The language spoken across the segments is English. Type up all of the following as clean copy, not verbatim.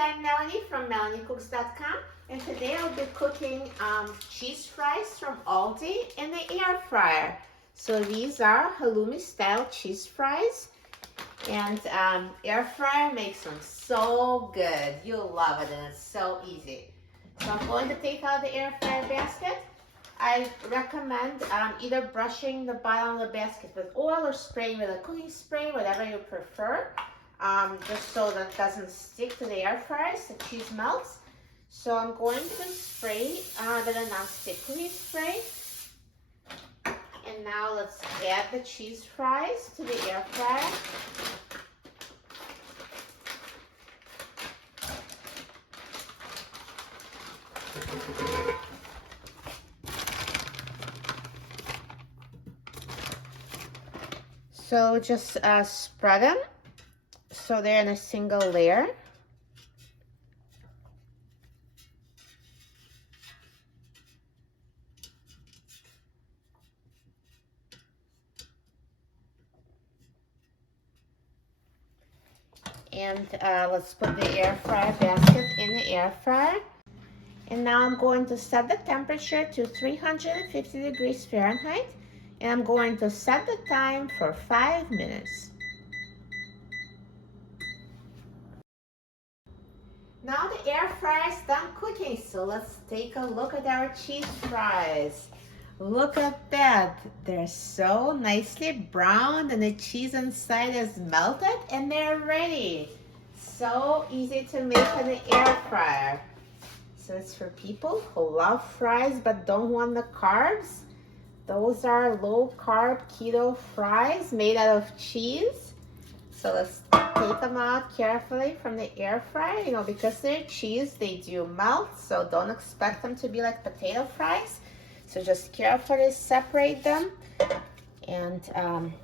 I'm Melanie from MelanieCooks.com, and today I'll be cooking cheese fries from Aldi in the air fryer. So these are halloumi style cheese fries, and air fryer makes them so good. You'll love it, and it's so easy. So I'm going to take out the air fryer basket. I recommend either brushing the bottom of the basket with oil or spraying with a cooking spray, whatever you prefer, just so that it doesn't stick to the air fryer, so the cheese melts. So I'm going to spray with a non-stick cooking spray. And now let's add the cheese fries to the air fryer. So just spread them so they're in a single layer. And let's put the air fryer basket in the air fryer. And now I'm going to set the temperature to 350 degrees Fahrenheit. And I'm going to set the time for 5 minutes. Now the air fryer is done cooking, so let's take a look at our cheese fries. Look at that. They're so nicely browned and the cheese inside is melted and they're ready. So easy to make in the air fryer. So it's for people who love fries but don't want the carbs. Those are low carb keto fries made out of cheese. So let's take them out carefully from the air fryer. You know, because they're cheese, they do melt, so don't expect them to be like potato fries. So just carefully separate them and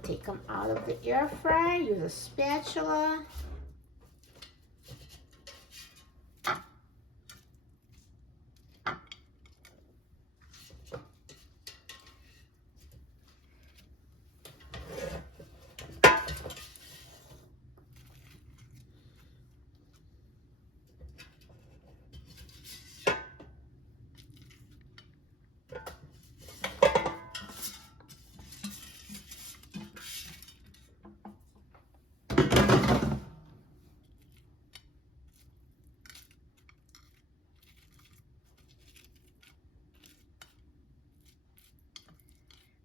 take them out of the air fryer. Use a spatula.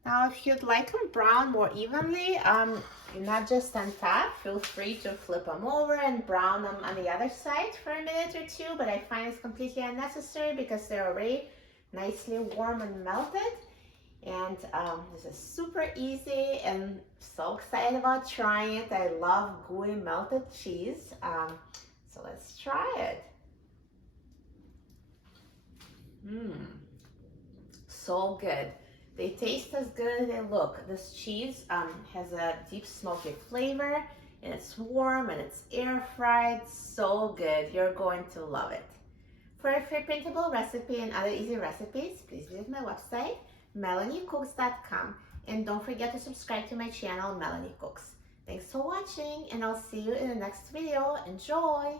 Now, if you'd like them brown more evenly, not just on top, feel free to flip them over and brown them on the other side for a minute or two, but I find it's completely unnecessary because they're already nicely warm and melted. And this is super easy and so excited about trying it. I love gooey melted cheese. So let's try it. So good. They taste as good as they look. This cheese has a deep smoky flavor and it's warm and it's air fried. So good. You're going to love it. For a free printable recipe and other easy recipes, please visit my website, MelanieCooks.com, and don't forget to subscribe to my channel, Melanie Cooks. Thanks for watching, and I'll see you in the next video. Enjoy!